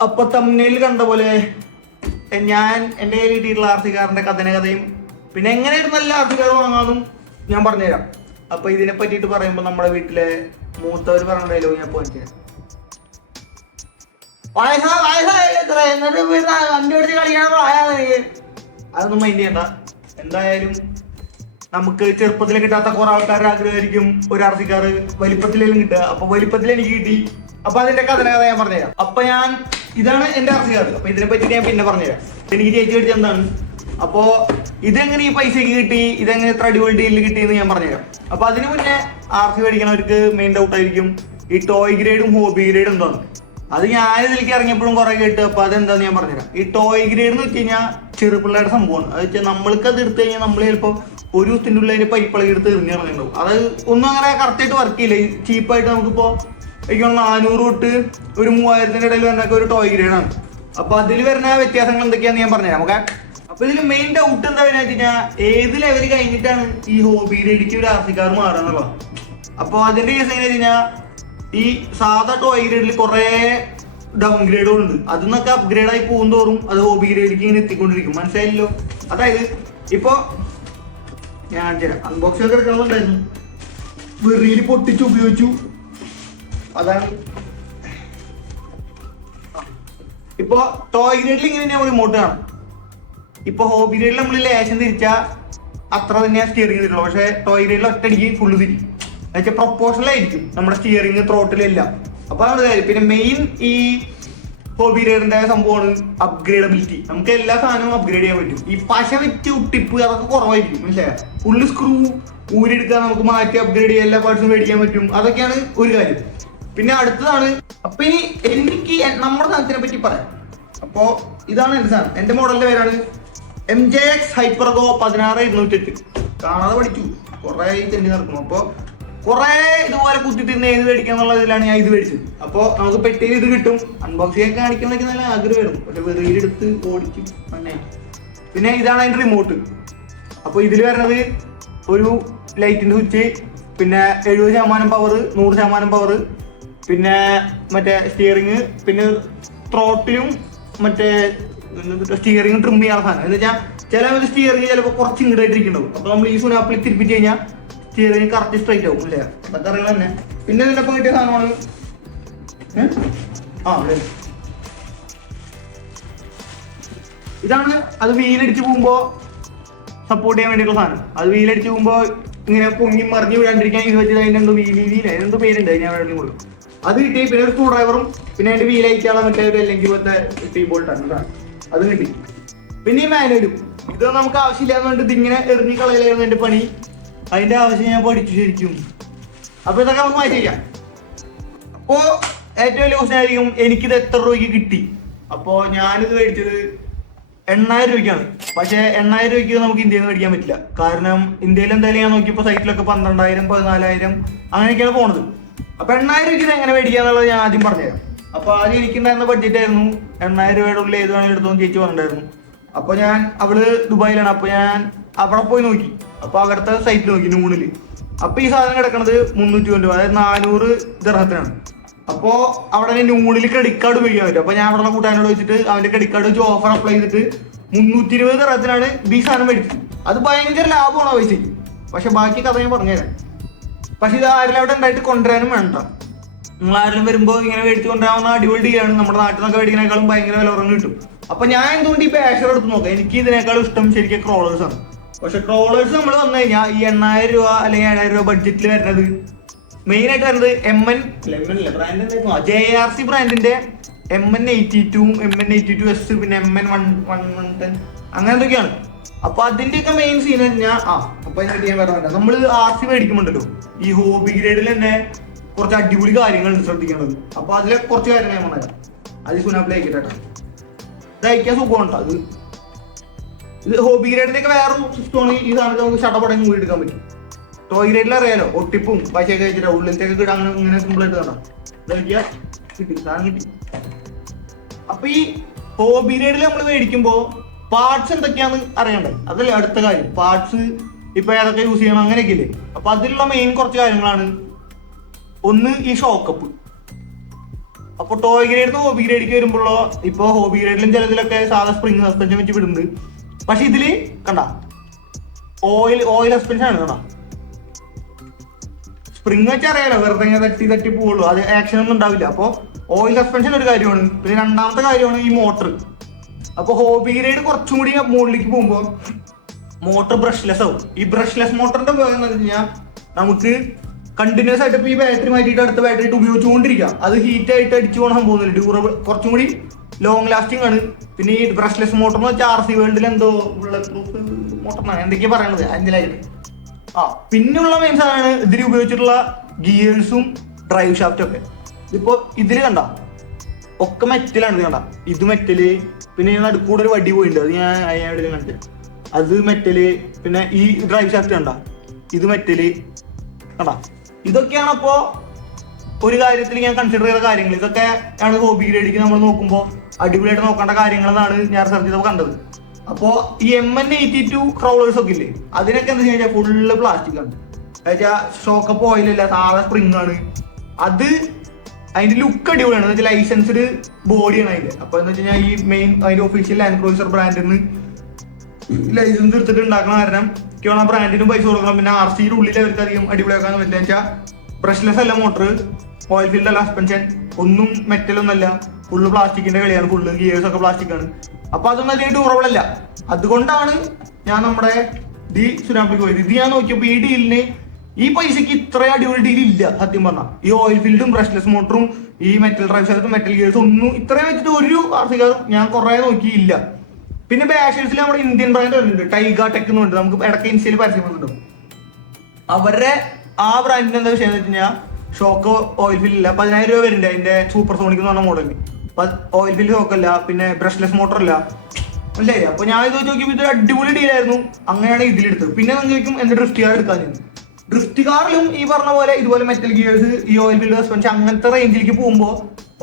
അപ്പൊ തമ്മിൽ കണ്ട പോലെ ഞാൻ എൻ്റെ കയ്യിൽ കിട്ടിയിട്ടുള്ള ആർസിക്കാരൻ്റെ കഥയും പിന്നെ എങ്ങനെയായിരുന്നു നല്ല ആർസിക്കാർ വാങ്ങാമെന്നും ഞാൻ പറഞ്ഞുതരാം. അപ്പൊ ഇതിനെ പറ്റിയിട്ട് പറയുമ്പോൾ നമ്മുടെ വീട്ടിലെ മൂത്തവർ പറഞ്ഞ ഡയലോഗ് ഞാൻ പോയിട്ട് അതൊന്നും മൈൻഡ് ചെയ്യണ്ട. എന്തായാലും നമുക്ക് ചെറുപ്പത്തിൽ കിട്ടാത്ത കുറെ ആൾക്കാരുടെ ആഗ്രഹമായിരിക്കും ഒരു ആർസിക്കാർ വലിപ്പത്തിലും കിട്ടുക. അപ്പൊ വലിപ്പത്തിൽ എനിക്ക് കിട്ടി. അപ്പൊ അതിന്റെ കഥ ഞാൻ പറഞ്ഞുതരാം. അപ്പൊ ഇതാണ് എന്റെ ആർസിക്കാർ. അപ്പൊ ഇതിനെ പറ്റിയിട്ട് ഞാൻ പിന്നെ പറഞ്ഞുതരാം. എനിക്ക് ചേച്ചി മേടിച്ച എന്താണ്, അപ്പോ ഇതെങ്ങനെ ഈ പൈസക്ക് കിട്ടി, ഇതെങ്ങനെ ഇത്ര അടിപൊളി ഡീലിൽ കിട്ടിയെന്ന് ഞാൻ പറഞ്ഞുതരാം. അപ്പൊ അതിന് മുന്നേ ആർസി മേടിക്കണവർക്ക് മെയിൻ ഡൗട്ട് ആയിരിക്കും ഈ ടോയ് ഗ്രേഡും ഹോബി ഗ്രേഡും എന്താണ്. അത് ഞാൻ ഇതിലേക്ക് ഇറങ്ങിയപ്പോഴും കുറെ കേട്ട്. അപ്പൊ അതെന്താന്ന് ഞാൻ പറഞ്ഞുതരാം. ഈ ടോയ് ഗ്രേഡ് എന്ന് വെച്ച് കഴിഞ്ഞാൽ ചെറുപിള്ളേരുടെ സംഭവമാണ്. അത് വെച്ചാൽ നമ്മൾക്ക് അത് എടുത്തു കഴിഞ്ഞാൽ നമ്മൾ ചിലപ്പോൾ ഒരു ദിവസത്തിൻ്റെ ഉള്ളിൽ അതിന്റെ പൈപ്പിളകി എടുത്ത് എറിഞ്ഞിറങ്ങിണ്ടാവും. അത് ഒന്നും അങ്ങനെ കറക്റ്റായിട്ട് വർക്ക് ചെയ്യില്ല. ചീപ്പായിട്ട് നമുക്കിപ്പോ എനിക്ക് 400 തൊട്ട് ഒരു 3000-ന്റെ ഇടയിൽ വരുന്നൊക്കെ ഒരു ടോയ് ഗ്രേഡാണ്. അപ്പൊ അതിൽ വരുന്ന വ്യത്യാസങ്ങൾ എന്തൊക്കെയാന്ന് ഞാൻ പറഞ്ഞുതരാം. നമുക്ക് അപ്പൊ ഇതിൽ മെയിൻ ഡൗട്ട് എന്താ വെച്ച് കഴിഞ്ഞാൽ ഏത് ലെവൽ കഴിഞ്ഞിട്ടാണ് ഈ ഹോബി ഗ്രേഡിക്ക് ഒരു ആർസിക്കാർ മാറുക. അപ്പൊ അതിന്റെ കേസ് എങ്ങനെ വെച്ച് കഴിഞ്ഞാൽ ഈ സാധാ ടോയ് ഗ്രേഡിൽ കുറെ ഡൗൺ ഗ്രേഡുകളുണ്ട്. അതിന്നൊക്കെ അപ്ഗ്രേഡ് ആയി പോകുന്തോറും അത് ഹോബി ഗ്രേഡിലേക്ക് ഇങ്ങനെ എത്തിക്കൊണ്ടിരിക്കും. മനസ്സിലായില്ലോ? അതായത് ഇപ്പൊ ഞാൻ അൺബോക്സിംഗ് ഒക്കെ എടുക്കണമെന്നുണ്ടായിരുന്നു, വെറിയിൽ പൊട്ടിച്ച് ഉപയോഗിച്ചു. അതാണ് ഇപ്പൊ ടോയ് ഗ്രേഡിൽ ഇങ്ങനെ നമ്മൾ റിമോട്ട് കാണും. ഇപ്പൊ ഹോബി ഗ്രേഡിൽ നമ്മൾ ലേശം തിരിച്ചാൽ അത്ര തന്നെയാണ് സ്റ്റിയറിംഗ് തിരിയുള്ളൂ. പക്ഷെ ടോയ് ഗ്രേഡിൽ ഒറ്റയടിക്ക് ഫുള്ള് തിരിക്കും. എന്നുവെച്ചാൽ പ്രൊപ്പോർഷണൽ ആയിരിക്കും നമ്മുടെ സ്റ്റിയറിംഗ് ത്രോട്ടിലെല്ലാം. അപ്പൊ അതാണ് കാര്യം. പിന്നെ മെയിൻ ഈ ഹോബി ഗ്രേഡിന്റെ സംഭവമാണ് അപ്ഗ്രേഡബിലിറ്റി. നമുക്ക് എല്ലാ സാധനവും അപ്ഗ്രേഡ് ചെയ്യാൻ പറ്റും. ഈ പശ വെച്ച് ഉട്ടിപ്പ് അതൊക്കെ കുറവായിരിക്കും. മനസ്സിലായോ? ഫുള്ള് സ്ക്രൂ ഊരിയെടുക്കാൻ നമുക്ക് മാറ്റി അപ്ഗ്രേഡ് ചെയ്യാൻ എല്ലാ പാർട്സും മേടിക്കാൻ പറ്റും. അതൊക്കെയാണ് ഒരു കാര്യം. പിന്നെ അടുത്തതാണ് അപ്പൊ ഇനി എനിക്ക് നമ്മുടെ സാധനത്തിനെ പറ്റി പറയാം. അപ്പോ ഇതാണ് എന്റെ സാധനം. എന്റെ മോഡലിന്റെ പേരാണ് MJX ഹൈപ്പർഗോ 16208. കാണാതെ പഠിച്ചു, കുറെ ചെന്നി നടക്കുന്നു. അപ്പൊ കുറെ ഇതുപോലെ കുത്തിത്തിരുന്ന് ഏത് മേടിക്കാന്നുള്ള ഇതിലാണ് ഞാൻ ഇത് മേടിച്ചത്. അപ്പൊ നമുക്ക് പെട്ടിയിൽ ഇത് കിട്ടും. അൺബോക്സിംഗ് ഒക്കെ കാണിക്കുന്നതൊക്കെ നല്ല ആഗ്രഹമായിരുന്നു. പക്ഷെ വെറിയിലെടുത്ത് ഓടിച്ചു നന്നായി. പിന്നെ ഇതാണ് അതിന്റെ റിമോട്ട്. അപ്പൊ ഇതിൽ വരുന്നത് ഒരു ലൈറ്റിന്റെ സ്വിച്ച്, പിന്നെ 70% പവർ, 100% പവർ, പിന്നെ മറ്റേ സ്റ്റിയറിങ്, പിന്നെ ത്രോട്ടിലും മറ്റേ സ്റ്റിയറിംഗ് ട്രിം ചെയ്യാൻ സാധനം. എന്ന് വെച്ചാൽ ചില സ്റ്റിയറിംഗ് ചിലപ്പോൾ കുറച്ച് ഇങ്ങോട്ടായിട്ടിരിക്കുന്നുണ്ടാവും. അപ്പൊ നമ്മൾ ഈ സുനാപ്പിൽ തിരിപ്പിച്ച് കഴിഞ്ഞാൽ സ്റ്റിയറിംഗ് കറക്റ്റ് സ്ട്രൈറ്റ് ആവും. അല്ലേ? അതൊക്കെ അറിയാൻ തന്നെ. പിന്നെ ഇതിനൊപ്പം കിട്ടിയ സാധനമാണ് ഇതാണ്. അത് വീലടിച്ച് പോകുമ്പോ സപ്പോർട്ട് ചെയ്യാൻ വേണ്ടിയുള്ള സാധനം. അത് വീലടിച്ച് പോകുമ്പോ ഇങ്ങനെ പൊങ്ങി മറിഞ്ഞ് വീഴാണ്ടിരിക്കാൻ ഇത് വെച്ചത്. അതിന്റെ എന്തോ പേരുണ്ട്, ഞാൻ വേണ്ടി കൊടുക്കും. അത് കിട്ടി. പിന്നെ ഒരു സ്ക്രൂ ഡ്രൈവറും, പിന്നെ അതിന്റെ വീലയക്കാളെ മറ്റേ അല്ലെങ്കിൽ ടീ ബോൾട്ടാണ്, അത് കിട്ടി. പിന്നെ ഈ മാനുവലും ഇത് നമുക്ക് ആവശ്യമില്ലാന്ന് പറഞ്ഞിട്ട് ഇതിങ്ങനെ എറിഞ്ഞ് കളയിലായിരുന്നു എന്റെ പണി. അതിന്റെ ആവശ്യം ഞാൻ പഠിച്ചു ശരിക്കും. അപ്പൊ ഇതൊക്കെ നമുക്ക് മാറ്റി വയ്ക്കാം. അപ്പോ ഏറ്റവും വലിയ ക്വസ്റ്റൻ ആയിരിക്കും എനിക്കിത് എത്ര രൂപയ്ക്ക് കിട്ടി. അപ്പോ ഞാനിത് മേടിച്ചത് 8000 രൂപയ്ക്കാണ്. പക്ഷെ 8000 രൂപയ്ക്ക് നമുക്ക് ഇന്ത്യയിൽ നിന്ന് മേടിക്കാൻ പറ്റില്ല. കാരണം ഇന്ത്യയിൽ എന്തായാലും ഞാൻ നോക്കിയപ്പോൾ സൈറ്റിലൊക്കെ 12000 14000 അങ്ങനെയൊക്കെയാണ് പോണത്. അപ്പൊ 8000 രൂപയ്ക്ക് ഇത് എങ്ങനെ മേടിക്കാന്നുള്ളത് ഞാൻ ആദ്യം പറഞ്ഞുതരാം. അപ്പൊ ആദ്യം എനിക്കുണ്ടായിരുന്ന ബഡ്ജറ്റ് ആയിരുന്നു 8000 രൂപയുടെ ഉള്ളിൽ ഏത് വേണമെങ്കിലും എടുത്തോന്ന് ചേച്ചി പറഞ്ഞിട്ടുണ്ടായിരുന്നു. അപ്പൊ അവള് ദുബായിലാണ്. അപ്പൊ ഞാൻ അവിടെ പോയി നോക്കി. അപ്പൊ അവിടുത്തെ സൈറ്റിൽ നോക്കി നൂണില്. അപ്പൊ ഈ സാധനം കിടക്കുന്നത് 320, അതായത് 400 ദിർഹത്തിനാണ്. അപ്പോ അവിടെ നൂണിൽ ക്രെഡിറ്റ് കാർഡ് ഉപയോഗിക്കാൻ പറ്റും. അപ്പൊ ഞാൻ അവിടെ കൂട്ടാനോട് വെച്ചിട്ട് അവന്റെ ക്രെഡിറ്റ് കാർഡ് വെച്ച് ഓഫർ അപ്ലൈ ചെയ്തിട്ട് 320 ദിർഹത്തിനാണ് ഈ സാധനം മേടിച്ചത്. അത് ഭയങ്കര ലാഭമാണ് പൈസക്ക്. പക്ഷെ ബാക്കി കഥ ഞാൻ പറഞ്ഞുതരാം. പക്ഷെ ഇത് ആരെങ്കിലും അവിടെ ഉണ്ടായിട്ട് കൊണ്ടുവരാനും വേണ്ട. നിങ്ങൾ ആരെങ്കിലും വരുമ്പോൾ ഇങ്ങനെ മേടിച്ച് കൊണ്ടുവരാവുന്ന അടിപൊളി ഡീലാണ്. നമ്മുടെ നാട്ടിൽ നിന്നൊക്കെ മേടിക്കുന്നേക്കാളും ഭയങ്കര വില കുറഞ്ഞ് കിട്ടും. അപ്പൊ ഞാൻ എന്തുകൊണ്ട് ഈ ബാഷർ എടുത്ത് നോക്കാം. എനിക്ക് ഇതിനേക്കാളും ഇഷ്ടം ശരിക്കും ക്രോളേഴ്സ് ആണ്. പക്ഷെ ക്രോളേഴ്സ് നമ്മൾ വന്നു കഴിഞ്ഞാൽ ഈ 8000 രൂപ അല്ലെങ്കിൽ 7000 രൂപ ബഡ്ജറ്റിൽ വരുന്നത് മെയിൻ ആയിട്ട് വരുന്നത് JRC ബ്രാൻഡിന്റെ MN82, MN82S, പിന്നെ MN110 അങ്ങനെ എന്തൊക്കെയാണ്. അപ്പൊ അതിന്റെയൊക്കെ മെയിൻ സീൻ കഴിഞ്ഞാൽ അപ്പൊ അതിനായിട്ട് ഞാൻ പറയാൻ പറ്റാം. നമ്മൾ RC മേടിക്കുമ്പോണ്ടല്ലോ ഈ ഹോബി ഗ്രേഡിൽ തന്നെ കുറച്ച് അടിപൊളി കാര്യങ്ങളുണ്ട് ശ്രദ്ധിക്കേണ്ടത്. അപ്പൊ അതിലെ കുറച്ച് കാര്യങ്ങൾ ഞാൻ പറയാം. അത് സുനാപ്പിൽ അയക്കട്ടെ. ഇത് അയക്കാൻ സുഖമുണ്ടോ? ഇത് ഹോബി ഗ്രേഡിന്റെ ഒക്കെ വേറെ സിസ്റ്റമാണ്. ഈ സാധനത്ത് നമുക്ക് ഷടപടം കൂടി എടുക്കാൻ പറ്റും. ടോയ് ഗ്രേഡിൽ അറിയാലോ, ഒട്ടിപ്പും പശയൊക്കെ വെച്ചിട്ട് ഉള്ളിലത്തേക്ക് കിട്ടാൻ ഇങ്ങനെ സിമ്പിൾ ആയിട്ട് കാണാം. കിട്ടി, സാധനം കിട്ടി. അപ്പൊ ഈ ഹോബി ഗ്രേഡിൽ നമ്മൾ മേടിക്കുമ്പോ പാർട്സ് എന്തൊക്കെയാന്ന് അറിയണ്ടേ? അതല്ലേ അടുത്ത കാര്യം. പാർട്സ് ഇപ്പൊ ഏതൊക്കെ യൂസ് ചെയ്യണം അങ്ങനെയൊക്കെ ഇല്ലേ. അപ്പൊ അതിലുള്ള മെയിൻ കുറച്ച് കാര്യങ്ങളാണ്. ഒന്ന് ഈ ഷോക്കപ്പ്. അപ്പൊ ടോയ് ഗ്രേഡ് ഹോബി ഗ്രേഡിലേക്ക് വരുമ്പോഴോ ഇപ്പൊ ഹോബി ഗ്രേഡിലും ചിലതിലൊക്കെ സാധാ സ്പ്രിംഗ് സസ്പെൻഷൻ വെച്ച് വിടുന്നുണ്ട്. പക്ഷെ ഇതില് കണ്ട ഓയിൽ സസ്പെൻഷൻ ആണ്. കണ്ട സ്പ്രിംഗ് വെച്ച് അറിയാലോ, വെറുതെ തട്ടി പോവുള്ളൂ, അത് ആക്ഷൻ ഒന്നും ഉണ്ടാവില്ല. അപ്പൊ ഓയിൽ സസ്പെൻഷൻ ഒരു കാര്യമാണ്. പിന്നെ രണ്ടാമത്തെ കാര്യമാണ് ഈ മോട്ടർ. അപ്പൊ ഹോബി ഗ്രേഡ് കുറച്ചും കൂടി മുകളിലേക്ക് പോകുമ്പോ മോട്ടർ ബ്രഷ്ലെസ് ആവും. ഈ ബ്രഷ്ലെസ് മോട്ടറിന്റെ ഉപയോഗം എന്ന് വെച്ച് കഴിഞ്ഞാൽ നമുക്ക് കണ്ടിന്യൂസ് ആയിട്ട് ഇപ്പൊ ഈ ബാറ്ററി മാറ്റിയിട്ട് അടുത്ത ബാറ്ററി ആയിട്ട് ഉപയോഗിച്ചുകൊണ്ടിരിക്കാം. അത് ഹീറ്റ് ആയിട്ട് അടിച്ചു പോകണ സംഭവം ഡ്യൂറബിൾ, കുറച്ചും കൂടി ലോങ് ലാസ്റ്റിംഗ് ആണ്. പിന്നെ ഈ ബ്രഷ്ലെസ് മോട്ടർ എന്ന് വെച്ചാൽ RC വേൾഡിൽ എന്തോ ബുള്ളറ്റ് പ്രൂഫ് മോട്ടറിനാണ് എന്തൊക്കെയാ പറയണത് അതിലായിട്ട്. പിന്നെയുള്ള മെയിൻ സാധനമാണ് ഇതിൽ ഉപയോഗിച്ചിട്ടുള്ള ഗിയേഴ്സും ഡ്രൈവ് ഷാഫ്റ്റും ഒക്കെ. ഇതിപ്പോ ഇതില് കണ്ട ഒക്കെ മെറ്റലാണ്. ഇത് കണ്ട ഇത് മെറ്റല്, പിന്നെ നടുക്കൂടെ ഒരു വടി പോയിട്ടുണ്ട്, അത് ഞാൻ അയാളുടെ കണ്ടിട്ട് അത് മെറ്റല്. പിന്നെ ഈ ഡ്രൈവ് ഷാഫ്റ്റ് കണ്ട ഇത് മെറ്റല് കണ്ട. ഇതൊക്കെയാണ് അപ്പോ ഒരു കാര്യത്തിൽ ഞാൻ കൺസിഡർ ചെയ്ത കാര്യങ്ങൾ. ഇതൊക്കെ ആണ് ഹോബി ഗ്രേഡിക്ക് നമ്മൾ നോക്കുമ്പോൾ അടിപൊളിയായിട്ട് നോക്കേണ്ട കാര്യങ്ങളെന്നാണ് ഞാൻ റിസർച്ച് ചെയ്തപ്പോൾ കണ്ടത്. അപ്പോ ഈ MN82 ക്രൗളേഴ്സ് ഒക്കെ ഇല്ലേ, അതിനൊക്കെ എന്താ വെച്ചാൽ ഫുള്ള് പ്ലാസ്റ്റിക് ആണ്. എന്നുവെച്ചാൽ ഷോക്കപ്പ് ഓയിലല്ല, സാധാ സ്പ്രിംഗ് ആണ്. അത് അതിന്റെ ലുക്ക് അടിപൊളിയാണ്. എന്ന് വെച്ചാൽ ലൈസൻസ്ഡ് ബോഡിയാണ് അതിന്റെ. അപ്പൊ എന്ന് വെച്ച് കഴിഞ്ഞാൽ ഈ മെയിൻ അതിന്റെ ഒഫീഷ്യൽ ലാൻഡ് ക്രൂസർ ബ്രാൻഡിൽ നിന്ന് ലൈസൻസ് എടുത്തിട്ട് ഉണ്ടാക്കുന്ന കാരണം ആ ബ്രാൻഡിന് പൈസ കൊടുക്കണം. പിന്നെ RCയുടെ ഉള്ളിൽ അവർക്ക് അധികം അടിപൊളിയാക്കാന്ന് പറ്റില്ല. വെച്ചാൽ ബ്രഷ്ലെസ് അല്ല മോട്ടർ, ഓയിൽ ഫീൽഡ് അല്ല സസ്പെൻഷൻ, ഒന്നും മെറ്റലൊന്നല്ല, ഫുള്ള് പ്ലാസ്റ്റിക്കിന്റെ കളിയാണ്. ഫുള്ള് ഗിയേഴ്സ് ഒക്കെ പ്ലാസ്റ്റിക് ആണ്. അപ്പൊ അതൊന്നും അധികം ഡ്യൂറബിൾ അല്ല. അതുകൊണ്ടാണ് ഞാൻ നമ്മുടെ ഡി സുനാപ്പിക്ക് പോയത്. ഇത് ഞാൻ നോക്കിയപ്പോ ഈ ഡീലിന് ഈ പൈസക്ക് ഇത്ര അടിപൊളി ഡീൽ ഇല്ല സത്യം പറഞ്ഞാൽ. ഈ ഓയിൽ ഫീൽഡും ബ്രഷ്ലെസ് മോട്ടറും ഈ മെറ്റൽ ഡ്രൈവ് ഷാഫ്റ്റും മെറ്റൽ ഗിയേഴ്സും ഒന്നും ഇത്രയും വെച്ചിട്ട് ഒരു RC കാറും ഞാൻ കുറെ നോക്കിയില്ല. പിന്നെ ബാഷേഴ്സിൽ നമ്മുടെ ഇന്ത്യൻ ബ്രാൻഡ് വരുന്നുണ്ട്, ടൈഗ ടെക് എന്നുണ്ട്. നമുക്ക് ഇടയ്ക്ക് ഇൻസ്റ്റയിൽ പരസ്യം വന്നിട്ടുണ്ടാവും. അവരുടെ ആ ബ്രാൻഡിന് എന്താ വിഷയം എന്ന് വെച്ച് കഴിഞ്ഞാൽ ഷോക്ക് ഓയിൽ ഫിൽ ഇല്ല. 10,000 രൂപ വരുന്നുണ്ട് അതിന്റെ സൂപ്പർ സോണിക് എന്ന് പറഞ്ഞ മോഡലിന്. ഓയിൽ ഫിൽ ഷോക്ക് അല്ല, പിന്നെ ബ്രഷ്ലെസ് മോട്ടർ അല്ല, മനസ്സിലായില്ല. അപ്പൊ ഞാൻ ഇത് നോക്കിയപ്പോൾ ഇതൊരു അടിപൊളി ഡീലായിരുന്നു. അങ്ങനെയാണ് ഇതിലെടുത്തത്. പിന്നെ നിങ്ങൾക്ക് എന്റെ ഡ്രിഫ്റ്റ് കാർ എടുക്കാനുണ്ട്. ഡ്രിഫ്റ്റ് കാറിലും ഈ പറഞ്ഞ പോലെ ഇതുപോലെ മെറ്റൽ ഗിയേഴ്സ്, ഈ ഓയിൽ ഫിൽഡ് സസ്പെൻഷൻ അങ്ങനത്തെ റേഞ്ചിലേക്ക് പോകുമ്പോൾ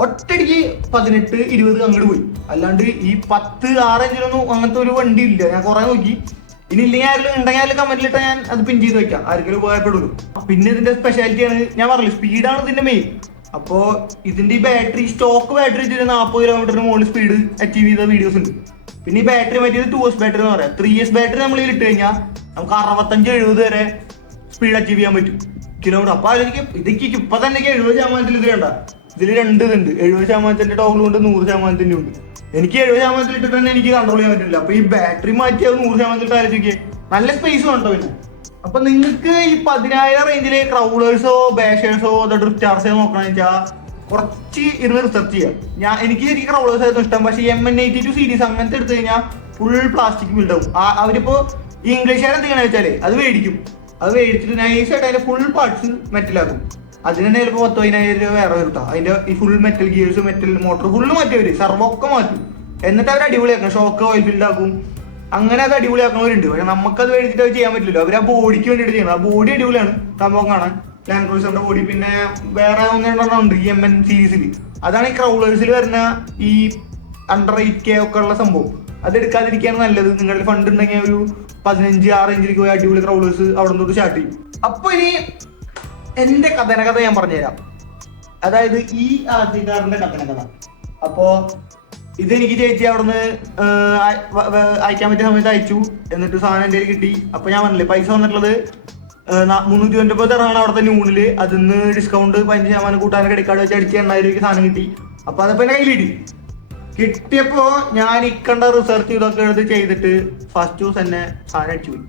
ഒറ്റയടിക്ക് 18-20 അങ്ങോട്ട് പോയി. അല്ലാണ്ട് ഈ 10-6 ഇഞ്ചിലൊന്നും അങ്ങനത്തെ ഒരു വണ്ടി ഇല്ല. ഞാൻ കുറെ നോക്കി. ഇനി ഇല്ലെങ്കിൽ ആരെങ്കിലും ഉണ്ടെങ്കിൽ കമന്റിലിട്ട് ഞാൻ അത് പിൻ ചെയ്ത് വെക്കാം, ആർക്കെങ്കിലും ഉപകാരപ്പെടുള്ളൂ. പിന്നെ ഇതിന്റെ സ്പെഷ്യാലിറ്റിയാണ് ഞാൻ പറഞ്ഞില്ല, സ്പീഡാണ് ഇതിന്റെ മെയിൻ. അപ്പോ ഇതിന്റെ ഈ ബാറ്ററി സ്റ്റോക്ക് ബാറ്ററി 40 കിലോമീറ്ററിന് മുകളിൽ സ്പീഡ് അച്ചീവ് ചെയ്ത വീഡിയോസ് ഉണ്ട്. പിന്നെ ഈ ബാറ്ററി മറ്റേത് 2S ബാറ്ററി എന്ന് പറയാം. 3S ബാറ്ററി നമ്മൾ ഇതിൽ ഇട്ട് കഴിഞ്ഞാൽ നമുക്ക് 65-70 വരെ സ്പീഡ് അച്ചീവ് ചെയ്യാൻ പറ്റും കിലോമീറ്റർ. അപ്പൊ അതെനിക്ക് ഇതൊക്കെ ഇപ്പൊ തന്നെ 70% ഇതിലുണ്ട. ഇതിൽ 2 ഇതുണ്ട്, 70% ടോഗിളും ഉണ്ട്, 100% ഉണ്ട്. എനിക്ക് 70% ഇട്ടിട്ട് തന്നെ എനിക്ക് കൺട്രോൾ ചെയ്യാൻ പറ്റില്ല. അപ്പൊ ഈ ബാറ്ററി മാറ്റി 100% ഇട്ട് ആലോചിക്കുക, നല്ല സ്പേസ് വേണ്ടോ പിന്നെ. അപ്പൊ നിങ്ങൾക്ക് ഈ 10,000 റേഞ്ചിലെ ക്രൗളേഴ്സോ ബാഷേഴ്സോ ഡ്രിഫ്റ്റ് ആർസോ നോക്കണമെന്ന് വെച്ചാൽ കുറച്ച് ഇരുന്ന് റിസർച്ച് ചെയ്യാം. എനിക്ക് ശരിക്കും ക്രൗളേഴ്സ് ആയിരുന്നു ഇഷ്ടം. പക്ഷേ MN82 സീരീസ് അങ്ങനത്തെ എടുത്തു കഴിഞ്ഞാൽ ഫുൾ പ്ലാസ്റ്റിക് ബിൽഡ് ആവും. അവരിപ്പോ ഈ ഇംഗ്ലീഷുകാർ എന്ത് ചെയ്യണമെന്ന് വെച്ചാല് അത് മേടിക്കും. അത് മേടിച്ചിട്ട് നൈസായിട്ട് അതിന്റെ ഫുൾ പാർട്സ് മെറ്റലാക്കും. അതിന് തന്നെ ചിലപ്പോൾ 10,000 രൂപ വേറെ വരും കേട്ടോ. അതിന്റെ ഈ full metal gears, metal motor full മാറ്റിയവര്, സർവ്വ ഒക്കെ മാറ്റും. എന്നിട്ട് അവർ അടിപൊളിയാക്കണം, ഷോക്ക് ഓയിൽ ഫിൽഡ് ആക്കും. അങ്ങനെ അത് അടിപൊളിയാക്കുന്നവരുണ്ട്. പക്ഷെ നമുക്കത് മേടിച്ചിട്ട് അത് ചെയ്യാൻ പറ്റില്ലല്ലോ. അവർ ആ ബോഡിക്ക് വേണ്ടിയിട്ട് ചെയ്യണം. ആ ബോഡി അടിപൊളിയാണ് സംഭവം കാണാൻ, ലാൻഡ് ക്രൂസറിന്റെ ബോഡി. പിന്നെ വേറെ ഒന്നെണ്ണം ഈ MN സീരീസിൽ, അതാണ് ഈ ക്രൗളേഴ്സിൽ വരുന്ന ഈ under 8K ഒക്കെ ഉള്ള സംഭവം. അത് എടുക്കാതിരിക്കുകയാണ് നല്ലത്. നിങ്ങളുടെ ഫണ്ട് ഉണ്ടെങ്കിൽ ഒരു 15-6 ഇഞ്ചിലേക്ക് പോയി അടിപൊളി ക്രൗളേഴ്സ് അവിടെ നിന്ന് സ്റ്റാർട്ട് ചെയ്യും. അപ്പൊ ഇനി എന്റെ കഥ ഞാൻ പറഞ്ഞുതരാം. അതായത് ഈ ആർസിക്കാരന്റെ കഥ. അപ്പോ ഇതെനിക്ക് ചേച്ചി അവിടുന്ന് അയക്കാൻ പറ്റിയ സമയത്ത് അയച്ചു. എന്നിട്ട് സാധനം എൻ്റെ കിട്ടി. അപ്പൊ ഞാൻ പറഞ്ഞില്ലേ പൈസ വന്നിട്ടുള്ളത് 350 തരാണ് അവിടുത്തെ ന്യൂണില്. അതിന്ന് ഡിസ്കൗണ്ട് 15% കൂട്ടാൻ ക്രെഡിറ്റ് കാർഡ് വെച്ച് അടിച്ച് 8,000 രൂപയ്ക്ക് സാധനം കിട്ടി. അപ്പൊ അതപ്പോ എന്റെ കയ്യിൽ കിട്ടിയപ്പോ ഞാൻ ഇക്കണ്ട റിസർച്ച് ഇതൊക്കെ എടുത്ത് ചെയ്തിട്ട് ഫസ്റ്റ് ദിവസം തന്നെ സാധനം അടിച്ചു പോയി.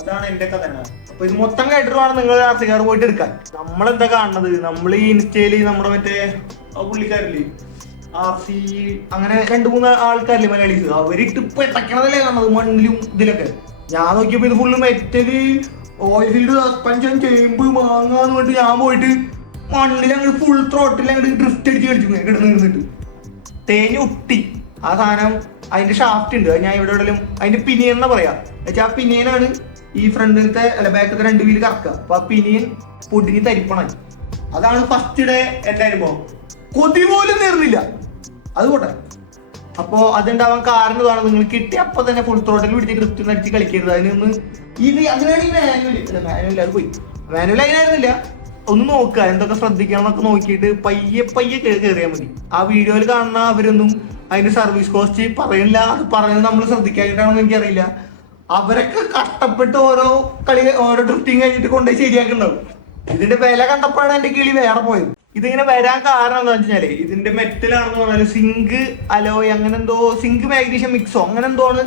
അതാണ് എന്റെ കഥ. അപ്പൊ ഇത് മൊത്തം കേട്ടിട്ടാണ് നിങ്ങൾ ആർസിക്കാർ പോയിട്ട് എടുക്കാൻ. നമ്മളെന്താ കാണുന്നത്, നമ്മൾ ഈ ഇൻസ്റ്റയില് നമ്മുടെ മറ്റേ പുള്ളിക്കാരില്ലേ RC, അങ്ങനെ 2-3 ആൾക്കാരില്ലേ മലയാളീസ്, അവരിട്ട് പെട്ടക്കണതല്ലേ കാണുന്നത് മണ്ണിലും ഇതിലൊക്കെ. ഞാൻ നോക്കിയപ്പോ ഇത് full metal oil field suspension ചേമ്പ് മാങ്ങാന്ന് പറഞ്ഞിട്ട് ഞാൻ പോയിട്ട് മണ്ണിൽ അങ്ങോട്ട് ഫുൾ ത്രോട്ടിൽ അങ്ങോട്ട് ഡ്രിഫ്റ്റ് അടിച്ച് കിടന്നിട്ട് തേഞ്ഞ് ഒട്ടി ആ സാധനം. അതിന്റെ ഷാഫ്റ്റ് ഉണ്ട്, ഞാൻ ഇവിടെ എവിടെയും അതിന്റെ പിനിയൻ എന്നാ പറയാ. വെച്ചാൽ ആ പിനിയനാണ് ഈ ഫ്രണ്ടിലത്തെ അല്ല ബാക്കത്തെ 2 വീല് കറക്കുക. അപ്പൊ ആ പിനിയൻ പൊടിഞ്ഞ് തരിപ്പണായി. അതാണ് ഫസ്റ്റ് ഡേ എന്റെ അനുഭവം. കൊതി പോലും നേർന്നില്ല, അതുകൊട്ടെ. അപ്പോ അതുണ്ടാവാൻ കാരണം ഇതാണ്, നിങ്ങൾ കിട്ടിയ അപ്പൊ തന്നെ ഫുൾ ത്രോട്ടിൽ പിടിച്ച് ഡ്രിഫ്റ്റ് അടിച്ച് കളിക്കരുത്. അതിനൊന്ന് ഇത് അങ്ങനെയാണ് ഈ മാനുവൽ അത് പോയി. മാനുവൽ അതിനായിരുന്നില്ല, ഒന്ന് നോക്കുക, എന്തൊക്കെ ശ്രദ്ധിക്കണം എന്നൊക്കെ നോക്കിയിട്ട് പയ്യെ പയ്യെ കയറിയാൽ മതി. ആ വീഡിയോയിൽ കാണുന്ന അവരൊന്നും അതിന്റെ സർവീസ് കോസ്റ്റ് പറയില്ല. അത് പറയുന്നത് നമ്മൾ ശ്രദ്ധിക്കാനായിട്ടാണെന്ന് എനിക്കറിയില്ല. അവരൊക്കെ കഷ്ടപ്പെട്ട് ഓരോ ഡ്രിഫ്റ്റിങ് കഴിഞ്ഞിട്ട് കൊണ്ടുപോയി ശരിയാക്കുന്നുണ്ടാവും. ഇതിന്റെ വില കണ്ടപ്പോഴാണ് എന്റെ കിളി വേറെ പോയത്. ഇതിങ്ങനെ വരാൻ കാരണം എന്താ വെച്ചാല് ഇതിന്റെ മെറ്റലാണെന്ന് പറഞ്ഞാൽ സിങ്ക് അലോയ് അങ്ങനെ എന്തോ, സിങ്ക് മാഗ്നീഷ്യം മിക്സോ അങ്ങനെ എന്തോ ആണ്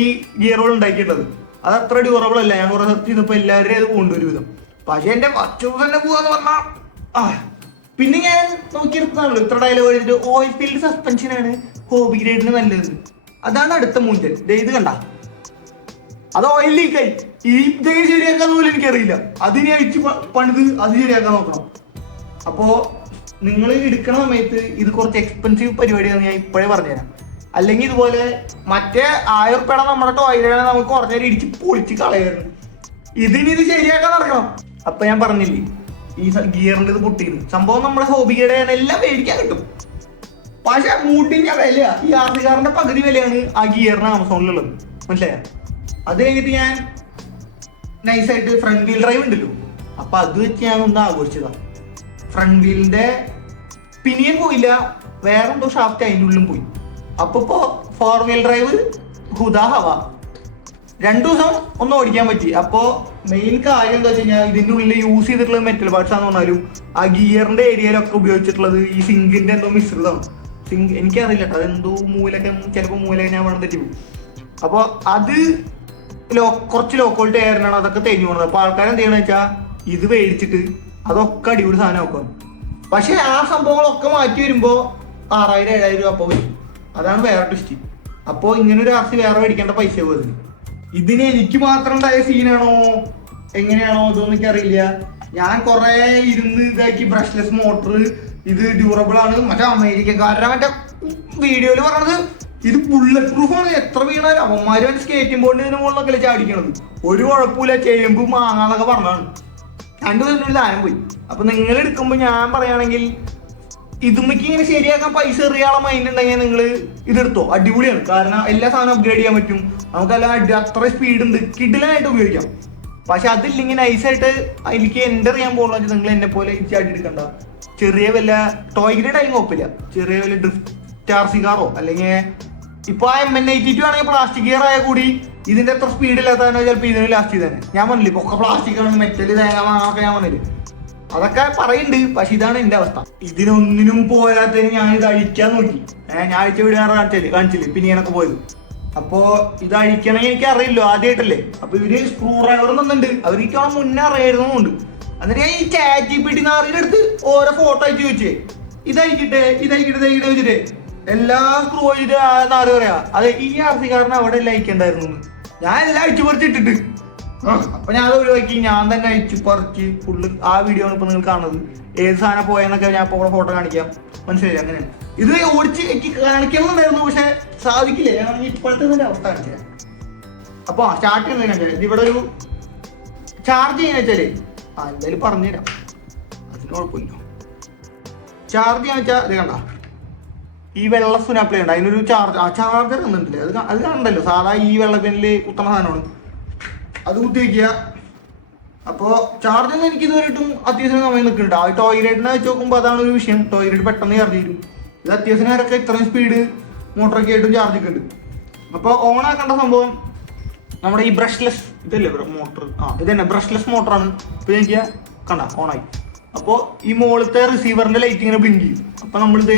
ഈ ഗിയറുകൾ ഉണ്ടാക്കിയിട്ടുള്ളത്. അത് അത്ര ഡ്യൂറബിൾ അല്ല. ഞാൻ കുറെ സെർച്ച് ചെയ്തപ്പോ എല്ലാവരും അത് കൊണ്ടുവരും വിധം. പക്ഷെ എന്റെ വച്ചു തന്നെ പോവാന്ന് പറഞ്ഞാൽ പിന്നെ ഞാൻ നോക്കിയെടുത്താണല്ലോ ഇത്ര ഡയലോഗ് എഴുതിട്ട് ഓയിൽ ഫീൽഡ് സസ്പെൻഷനാണ് ഹോബി ഗ്രേഡിന് നല്ലത്. അതാണ് അടുത്ത മൂഞ്ചൽ. ഇത് കണ്ട, അത് ഓയിൽ ലീക്കായി. ഈ ഇതൊക്കെ ശരിയാക്കാൻ പോലും എനിക്കറിയില്ല. അതിനെ അഴിച്ച് പണിത് അത് ശരിയാക്കാൻ നോക്കണം. അപ്പോ നിങ്ങൾ എടുക്കണ സമയത്ത് ഇത് കുറച്ച് എക്സ്പെൻസീവ് പരിപാടിയാണെന്ന് ഞാൻ ഇപ്പോഴേ പറഞ്ഞുതരാം. അല്ലെങ്കിൽ ഇതുപോലെ മറ്റേ 1000 ഉറുപ്പിക നമ്മുടെ ടോയ്ലറ്റിനെ നമുക്ക് കുറച്ച് നേരം ഇടിച്ച് പൊളിച്ച് കളയായിരുന്നു. ഇത് ശരിയാക്കാൻ നടക്കണം. അപ്പൊ ഞാൻ പറഞ്ഞില്ലേ ഈ ഗിയറിന്റെ ഇത് പൊട്ടിയിരുന്നു സംഭവം. നമ്മുടെ ഹോബിയുടെ എല്ലാം മേടിക്കാൻ കിട്ടും. പക്ഷെ മൂട്ടിഞ്ഞ വില, ഈ ആർസികാറിന്റെ പകുതി വിലയാണ് ആ ഗിയറിന് ആമസോണിലുള്ളത്. മനസ്സിലായ? അത് കഴിഞ്ഞിട്ട് ഞാൻ നൈസായിട്ട് ഫ്രണ്ട് വീൽ ഡ്രൈവ് ഉണ്ടല്ലോ, അപ്പൊ അത് വെച്ച് ഞാൻ ഒന്ന് ആഘോഷിച്ചതാണ്. ഫ്രണ്ട് വീലിന്റെ പിനിയൻ പോയില്ല, വേറെ എന്തോ ഷാഫ്റ്റ് അതിൻ്റെ ഉള്ളിലും പോയി. അപ്പൊ 4 വീൽ ഡ്രൈവ് ഹുദാ ഹവ 2 ദിവസം ഒന്ന് ഓടിക്കാൻ പറ്റി. അപ്പോ മെയിൻ കാര്യം എന്താ വെച്ച് കഴിഞ്ഞാൽ ഇതിന്റെ ഉള്ളിൽ യൂസ് ചെയ്തിട്ടുള്ള മെറ്റൽ പാർട്സ് ആണെന്ന് പറഞ്ഞാലും ആ ഗിയറിന്റെ ഏരിയയിലൊക്കെ ഉപയോഗിച്ചിട്ടുള്ളത് ഈ സിങ്കിന്റെ എന്തോ മിശ്രിതമാണ്. സിങ്ക് എനിക്കറിയില്ല കേട്ടോ, അതെന്തോ മൂലൊക്കെ ചിലപ്പോൾ മൂലൊക്കെ ഞാൻ വേണം തെറ്റി പോകും. അപ്പൊ അത് കുറച്ച് ലോ ക്വാളിറ്റി എയറിനാണ് അതൊക്കെ തേഞ്ഞു പോകുന്നത്. അപ്പൊ ആൾക്കാർ എന്ത് ചെയ്യണമെന്ന് വെച്ചാൽ ഇത് മേടിച്ചിട്ട് അതൊക്കെ അടിപൊളി സാധനം നോക്കാം. പക്ഷെ ആ സംഭവങ്ങളൊക്കെ മാറ്റി വരുമ്പോ 6000-7000 രൂപ അപ്പൊ വരും. അതാണ് വേറെ ട്വിസ്റ്റ്. അപ്പോ ഇങ്ങനെ ഒരു ആർസി വേറെ മേടിക്കേണ്ട പൈസ പോകുന്നത്. ഇതിന് എനിക്ക് മാത്രം ഉണ്ടായ സീനാണോ എങ്ങനെയാണോ ഇതൊന്നും എനിക്കറിയില്ല. ഞാൻ കുറെ ഇരുന്ന് ഇതാക്കി ബ്രഷ്ലെസ് മോട്ടർ, ഇത് ഡ്യൂറബിൾ ആണ്, മറ്റേ അമേരിക്കക്കാരുടെ മറ്റേ വീഡിയോയിൽ പറഞ്ഞത് ഇത് ബുള്ളറ്റ് പ്രൂഫാണ്, എത്ര വീണാലും അവന്മാര് മറ്റേ സ്കേറ്റിംഗ് ബോർഡിന് മുകളിലൊക്കെ ചാടിക്കണത്, ഒരു കുഴപ്പമില്ല, ചേമ്പ് മാങ്ങാന്നൊക്കെ പറഞ്ഞാണ്. 2 ദിവസം സാധനം പോയി. അപ്പൊ നിങ്ങൾ എടുക്കുമ്പോ ഞാൻ പറയുകയാണെങ്കിൽ ഇതുമ്മക്ക് ഇങ്ങനെ ശരിയാക്കാൻ പൈസ എറിയാനുള്ള മൈൻഡ് ഉണ്ടെങ്കിൽ നിങ്ങൾ ഇതെടുത്തോ, അടിപൊളിയാണ്. കാരണം എല്ലാ സാധനവും അപ്ഗ്രേഡ് ചെയ്യാൻ പറ്റും, നമുക്കെല്ലാം അത്ര സ്പീഡ് ഉണ്ട്, കിഡിലായിട്ട് ഉപയോഗിക്കാം. പക്ഷെ അതില്ലെങ്കിൽ നൈസായിട്ട് അതിലേക്ക് എൻ്റർ ചെയ്യാൻ പോകുന്ന നിങ്ങൾ എന്നെ പോലെ ചാടി എടുക്കണ്ട. ചെറിയ വല്ല ടോയ് ഗ്രേഡ് ആയാലും കുഴപ്പമില്ല, ചെറിയ വല്ല ഡ്രിഫ്റ്റ് ആർസികാറോ അല്ലെങ്കിൽ ഇപ്പൊ ആ MN82 ആണെങ്കിൽ പ്ലാസ്റ്റിക് ഗിയർ ആയാൽ കൂടി ഇതിന്റെ അത്ര സ്പീഡ് ഇല്ലാത്തതന്നെ ചിലപ്പോൾ ഇതിന് ലാസ്റ്റ് ചെയ്തന്നെ. ഞാൻ പറഞ്ഞില്ലേ ഇപ്പൊ ഒക്കെ പ്ലാസ്റ്റിക് ആണ്, മെറ്റല് തേങ്ങാക്കെ ഞാൻ പറഞ്ഞില്ലേ, അതൊക്കെ പറയുന്നുണ്ട്. പക്ഷെ ഇതാണ് എന്റെ അവസ്ഥ. ഇതിനൊന്നിനും പോരാത്തതിന് ഞാൻ ഇത് അഴിക്കാൻ നോക്കി. ഞാൻ അഴിച്ച വീടുകാരെ കാണിച്ചില്ലേ പിന്നെ ഞാനൊക്കെ പോയത്. അപ്പോ ഇത് അഴിക്കണമെങ്കിൽ എനിക്ക് അറിയില്ലോ, ആദ്യമായിട്ടല്ലേ. അപ്പൊ ഇവര് സ്ക്രൂ ഡ്രൈവർ തന്നിട്ടുണ്ട്, അവർക്ക് മുന്നേ അറിയായിരുന്നുണ്ട്. എന്നിട്ട് ഞാൻ ഈ ChatGPT അടുത്ത് ഓരോ ഫോട്ടോ അയച്ചു ചോദിച്ചേ, ഇതഴിക്കട്ടെ വെച്ചിട്ട് എല്ലാ സ്ക്രൂ അഴിച്ചിട്ട് നാല് പറയാ അത് ഈ ആർസിക്കാരന് അവിടെ എല്ലാം അയക്കണ്ടായിരുന്നു. ഞാൻ എല്ലാം അഴിച്ചു പറിച്ചിട്ടിട്ട് അപ്പൊ ഞാൻ അത് ഒഴിവാക്കി, ഞാൻ തന്നെ അഴിച്ചു പറിച്ച് ഫുള്ള്. ആ വീഡിയോ ആണ് ഇപ്പൊ നിങ്ങൾ കാണുന്നത്. ഏത് സാധനം പോയെന്നൊക്കെ ഞാൻ ഇപ്പൊ ഫോട്ടോ കാണിക്കാം, മനസ്സിലായി? അങ്ങനെയാണ് ഇത് ഓടിച്ച് എനിക്ക് കാണിക്കണമെന്നുണ്ടായിരുന്നു, പക്ഷെ സാധിക്കില്ല. ഞാൻ ഇപ്പോഴത്തെ അവസ്ഥ കാണിച്ചു. അപ്പൊ സ്റ്റാർട്ട് ചെയ്യുന്നത് ഇത് ഇവിടെ ഒരു ചാർജ് ചെയ്യാൻ വെച്ചാലേ എന്തായാലും പറഞ്ഞുതരാം, അതിന് കുഴപ്പമില്ല. ചാർജ് ചെയ്യാൻ വെച്ചാൽ ഇത് കണ്ട ഈ വെള്ള സുനാപ്ലേ ഉണ്ട്, അതിനൊരു ചാർജർ തന്നിട്ടില്ലേ, അത് കാണണ്ടല്ലോ. സാധാ ഈ വെള്ളപ്പെനില് കുത്തണ സാധനമാണ്, അത് കുത്തി വയ്ക്കുക. അപ്പോൾ ചാർജൊന്നും എനിക്ക് ഇതുവരെയായിട്ടും അത്യാവശ്യം സമയം നിൽക്കുന്നുണ്ട്. ആ ടോയ്ലറ്റിനെ വെച്ച് നോക്കുമ്പോൾ അതാണ് ഒരു വിഷയം, ടോയ്ലറ്റ് പെട്ടെന്ന് ചാർജ് ചെയ്യും. ഇത് അത്യാവശ്യം നേരമൊക്കെ ഇത്രയും സ്പീഡ് മോട്ടറൊക്കെ ആയിട്ടും ചാർജ് നിൽക്കുന്നുണ്ട്. അപ്പോൾ ഓൺ ആക്കേണ്ട സംഭവം നമ്മുടെ ഈ ബ്രഷ്ലെസ് ഇതല്ലേ മോട്ടർ, ഇത് തന്നെ ബ്രഷ്ലെസ് മോട്ടറാണ്. ഇപ്പോൾ എനിക്ക് കണ്ട ഓണായി. അപ്പോൾ ഈ മുകളിലത്തെ റിസീവറിന്റെ ലൈറ്റ് ഇങ്ങനെ ബ്ലിങ്ക് ചെയ്യും. അപ്പോൾ നമ്മളിത്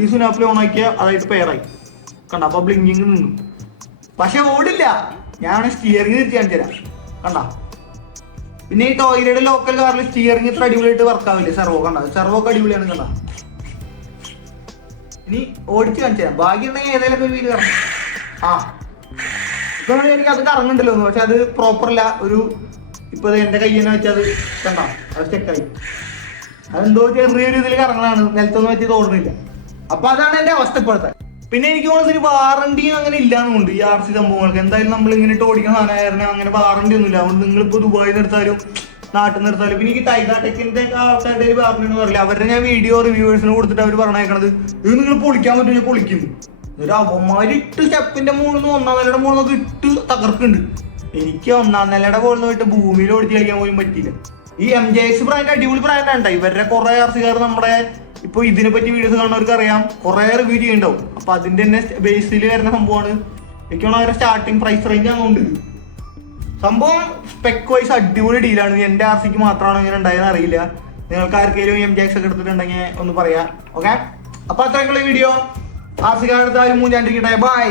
ഈ സുനാപ്പിൽ ഓൺ ആക്കിയാൽ അതായിട്ട് പെയറായി കണ്ട. അപ്പോൾ ബ്ലിങ്കിങ് നിന്നു, പക്ഷെ ഓടില്ല. ഞാൻ സ്റ്റിയറിംഗ് തിരിച്ച് കാണിച്ചു തരാം, കണ്ട. പിന്നെ ഈ ടോയ്ലറ്റ് ലോക്കൽ കാറിൽ സ്റ്റിയറിംഗ് ഇത്ര അടിപൊളിയായിട്ട് വർക്കാവില്ലേ, സെർവോ കണ്ട, സെർവോ ഒക്കെ അടിപൊളിയാണ് കണ്ട. ഇനി ഓടിച്ച് കാണിച്ചു തരാം, ഭാഗ്യം ഉണ്ടെങ്കിൽ ഏതെങ്കിലും ഒരു വീല് കറങ്ങും. ഇപ്പൊ എനിക്ക് അത് കറങ്ങുന്നുണ്ടല്ലോ, പക്ഷെ അത് പ്രോപ്പർ അല്ല. ഒരു ഇപ്പൊ എന്റെ കയ്യെന്ന് വെച്ചാൽ അത് കണ്ട, അത് സ്റ്റെക്കായി. അതെന്തോ ചെറിയൊരു ഇതിൽ കറങ്ങണാണ്, നിലത്തൊന്നും വെച്ച് തോന്നുന്നില്ല. അപ്പൊ അതാണ് എന്റെ അവസ്ഥ ഇപ്പോഴത്തെ. പിന്നെ എനിക്ക് തോന്നുന്നത് വാറണ്ടിയും അങ്ങനെ ഇല്ലാന്നുണ്ട് ഈ RC സംഭവങ്ങൾക്ക്. എന്തായാലും നമ്മൾ ഇങ്ങനെ ഓടിക്കുന്ന സാധനം അങ്ങനെ വാറണ്ടി ഒന്നുമില്ല. അതുകൊണ്ട് നിങ്ങളിപ്പോ ദുബായിൽ നിന്ന് എടുത്താലും നാട്ടിൽ നിന്ന് എടുത്താലും. പിന്നെ എനിക്ക് ടൈഗാടെക്കിന്റെ ആൾക്കാരുടെ ഒരു വാറണ്ടി പറയില്ല, അവരുടെ ഞാൻ വീഡിയോ റിവ്യൂവേഴ്സിന് കൊടുത്തിട്ട് അവർ പറഞ്ഞേക്കണത് ഇത് നിങ്ങൾ പൊളിക്കാൻ പറ്റും, പൊളിക്കുന്നു. ഒരു അവന്മാരിട്ട് സ്റ്റെപ്പിന്റെ മുകളിൽ 1-ാം നിലയുടെ മുകളിൽ ഇട്ട് തകർക്കുന്നുണ്ട്. എനിക്ക് 1-ാം നിലയുടെ മുകളിൽ പോയിട്ട് ഭൂമിയിൽ ഓടിച്ച് കളിക്കാൻ പോലും പറ്റിയില്ല. ഈ MJX ബ്രാൻഡ് അടിപൊളി ബ്രാൻഡാണ്. ഇവരുടെ കുറെ ആർസിക്കാർ നമ്മുടെ ഇപ്പൊ ഇതിനെ പറ്റി വീഡിയോസ് കാണുന്നവർക്ക് അറിയാം, കുറെ റിവ്യൂ ചെയ്യുന്നുണ്ടാവും. അപ്പൊ അതിന്റെ തന്നെ ബേസിൽ വരുന്ന സംഭവമാണ്. എനിക്കാണ് അവരുടെ സ്റ്റാർട്ടിങ് പ്രൈസ് റേഞ്ച് ആകുന്നുണ്ട്. സംഭവം സ്പെക് വൈസ് അടിപൊളി ഡീലാണ്. എന്റെ RCക്ക് മാത്രമാണ് ഇങ്ങനെ ഉണ്ടായെന്ന് അറിയില്ല. നിങ്ങൾക്ക് ആർക്കെങ്കിലും MJX ഒക്കെ എടുത്തിട്ടുണ്ടെങ്കിൽ ഒന്ന് പറയാം. ഓക്കെ, അപ്പൊ അത്രയ്ക്കുള്ള വീഡിയോ. RC card 3 by.